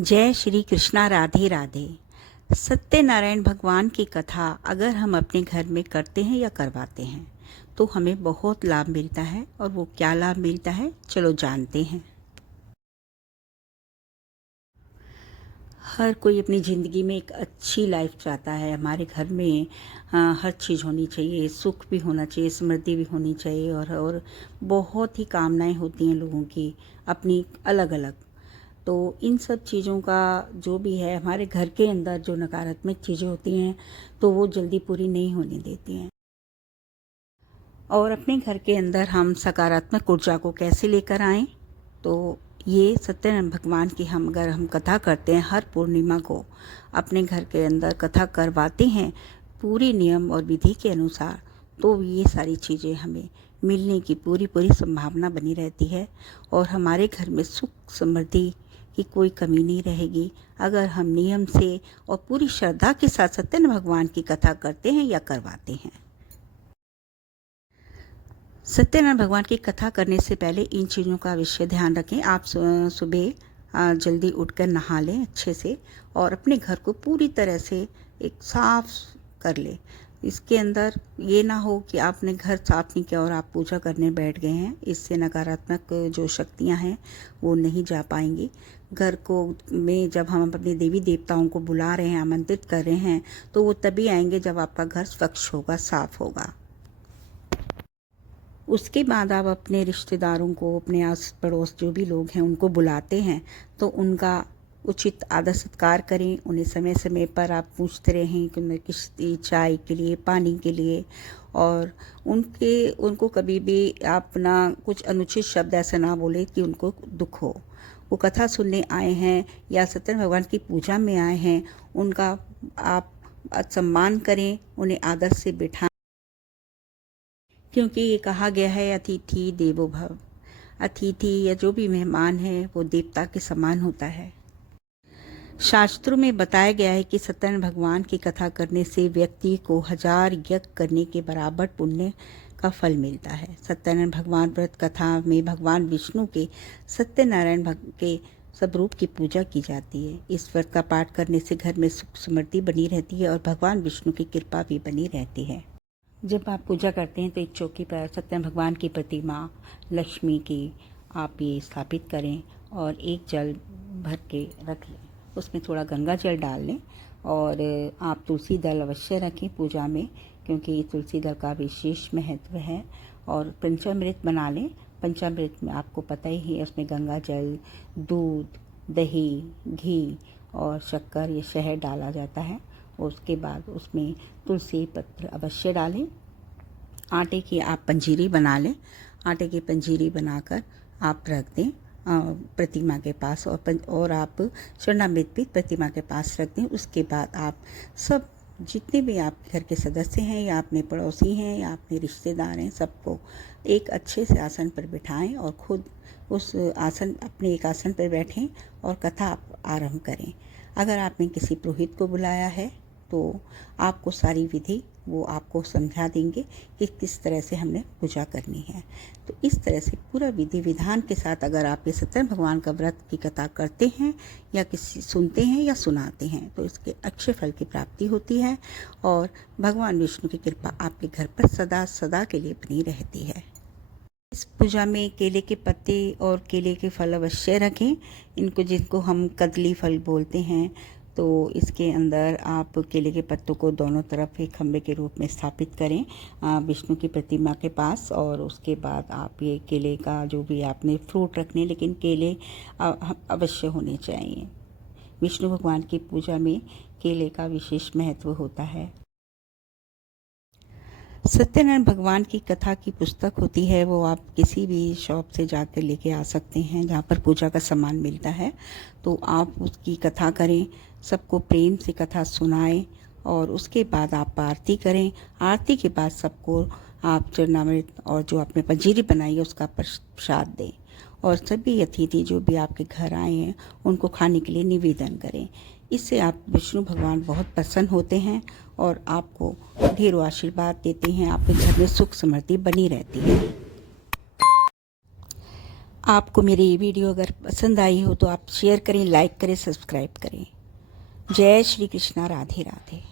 जय श्री कृष्णा। राधे राधे। सत्यनारायण भगवान की कथा अगर हम अपने घर में करते हैं या करवाते हैं तो हमें बहुत लाभ मिलता है। और वो क्या लाभ मिलता है, चलो जानते हैं। हर कोई अपनी ज़िंदगी में एक अच्छी लाइफ चाहता है। हमारे घर में हर चीज़ होनी चाहिए, सुख भी होना चाहिए, समृद्धि भी होनी चाहिए और बहुत ही कामनाएं होती हैं लोगों की अपनी अलग अलग। तो इन सब चीज़ों का जो भी है, हमारे घर के अंदर जो नकारात्मक चीज़ें होती हैं तो वो जल्दी पूरी नहीं होने देती हैं। और अपने घर के अंदर हम सकारात्मक ऊर्जा को कैसे लेकर आएं, तो ये सत्यनारायण भगवान की हम कथा करते हैं हर पूर्णिमा को, अपने घर के अंदर कथा करवाते हैं पूरी नियम और विधि के अनुसार, तो ये सारी चीज़ें हमें मिलने की पूरी पूरी संभावना बनी रहती है। और हमारे घर में सुख समृद्धि की कोई कमी नहीं रहेगी अगर हम नियम से और पूरी श्रद्धा के साथ सत्यनारायण भगवान की कथा करते हैं या करवाते हैं। सत्यनारायण भगवान की कथा करने से पहले इन चीज़ों का अवश्य ध्यान रखें। आप सुबह जल्दी उठकर नहा लें अच्छे से और अपने घर को पूरी तरह से एक साफ कर लें। इसके अंदर ये ना हो कि आपने घर साफ नहीं किया और आप पूजा करने बैठ गए हैं। इससे नकारात्मक जो शक्तियां हैं वो नहीं जा पाएंगी। घर को में जब हम अपने देवी देवताओं को बुला रहे हैं, आमंत्रित कर रहे हैं, तो वो तभी आएंगे जब आपका घर स्वच्छ होगा, साफ होगा। उसके बाद आप अपने रिश्तेदारों को, अपने आस पड़ोस जो भी लोग हैं उनको बुलाते हैं तो उनका उचित आदर सत्कार करें। उन्हें समय समय पर आप पूछते रहें कि उन्हें किस चाय के लिए, पानी के लिए, और उनको कभी भी आप ना कुछ अनुचित शब्द ऐसा ना बोले कि उनको दुख हो। वो कथा सुनने आए हैं या सत्यनारायण भगवान की पूजा में आए हैं, उनका आप सम्मान करें, उन्हें आदर से बिठाएं, क्योंकि ये कहा गया है अतिथि देवो भव। अतिथि या जो भी मेहमान है वो देवता के समान होता है। शास्त्रों में बताया गया है कि सत्यनारायण भगवान की कथा करने से व्यक्ति को 1000 यज्ञ करने के बराबर पुण्य का फल मिलता है। सत्यनारायण भगवान व्रत कथा में भगवान विष्णु के सत्यनारायण के स्वरूप की पूजा की जाती है। इस व्रत का पाठ करने से घर में सुख समृद्धि बनी रहती है और भगवान विष्णु की कृपा भी बनी रहती है। जब आप पूजा करते हैं तो एक चौकी पर सत्यनारायण भगवान की प्रतिमा, लक्ष्मी की आप ये स्थापित करें और एक जल भर के रख लें। उसमें थोड़ा गंगा जल डाल लें और आप तुलसी दल अवश्य रखें पूजा में, क्योंकि तुलसी दल का विशेष महत्व है। और पंचामृत बना लें। पंचामृत में आपको पता ही है, उसमें गंगा जल, दूध, दही, घी और शक्कर या शहद डाला जाता है। उसके बाद उसमें तुलसी पत्र अवश्य डालें। आटे की आप पंजीरी बना लें। आटे की पंजीरी बनाकर आप रख दें प्रतिमा के पास, और आप चरणामृत भी प्रतिमा के पास रख दें। उसके बाद आप सब जितने भी आप घर के सदस्य हैं या अपने पड़ोसी हैं या अपने रिश्तेदार हैं, सबको एक अच्छे से आसन पर बिठाएं और खुद उस अपने एक आसन पर बैठें और कथा आप आरंभ करें। अगर आपने किसी पुरोहित को बुलाया है तो आपको सारी विधि वो आपको समझा देंगे कि किस तरह से हमने पूजा करनी है। तो इस तरह से पूरा विधि विधान के साथ अगर आप ये सत्यनारायण भगवान का व्रत की कथा करते हैं या किसी सुनते हैं या सुनाते हैं तो इसके अच्छे फल की प्राप्ति होती है और भगवान विष्णु की कृपा आपके घर पर सदा सदा के लिए बनी रहती है। इस पूजा में केले के पत्ते और केले के फल अवश्य रखें। जिनको हम कदली फल बोलते हैं, तो इसके अंदर आप केले के पत्तों को दोनों तरफ एक खम्भे के रूप में स्थापित करें विष्णु की प्रतिमा के पास। और उसके बाद आप ये केले का जो भी आपने फ्रूट रखने, लेकिन केले अवश्य होने चाहिए। विष्णु भगवान की पूजा में केले का विशेष महत्व होता है। सत्यनारायण भगवान की कथा की पुस्तक होती है, वो आप किसी भी शॉप से जाकर लेके आ सकते हैं जहाँ पर पूजा का सामान मिलता है। तो आप उसकी कथा करें, सबको प्रेम से कथा सुनाएं और उसके बाद आप आरती करें। आरती के बाद सबको आप चरणामृत और जो आपने पंजीरी बनाई है उसका प्रसाद दें और सभी अतिथि जो भी आपके घर आए हैं उनको खाने के लिए निवेदन करें। इससे आप विष्णु भगवान बहुत प्रसन्न होते हैं और आपको ढेरों आशीर्वाद देते हैं। आपके घर में सुख समृद्धि बनी रहती है। आपको मेरी ये वीडियो अगर पसंद आई हो तो आप शेयर करें, लाइक करें, सब्सक्राइब करें। जय श्री कृष्णा, राधे राधे।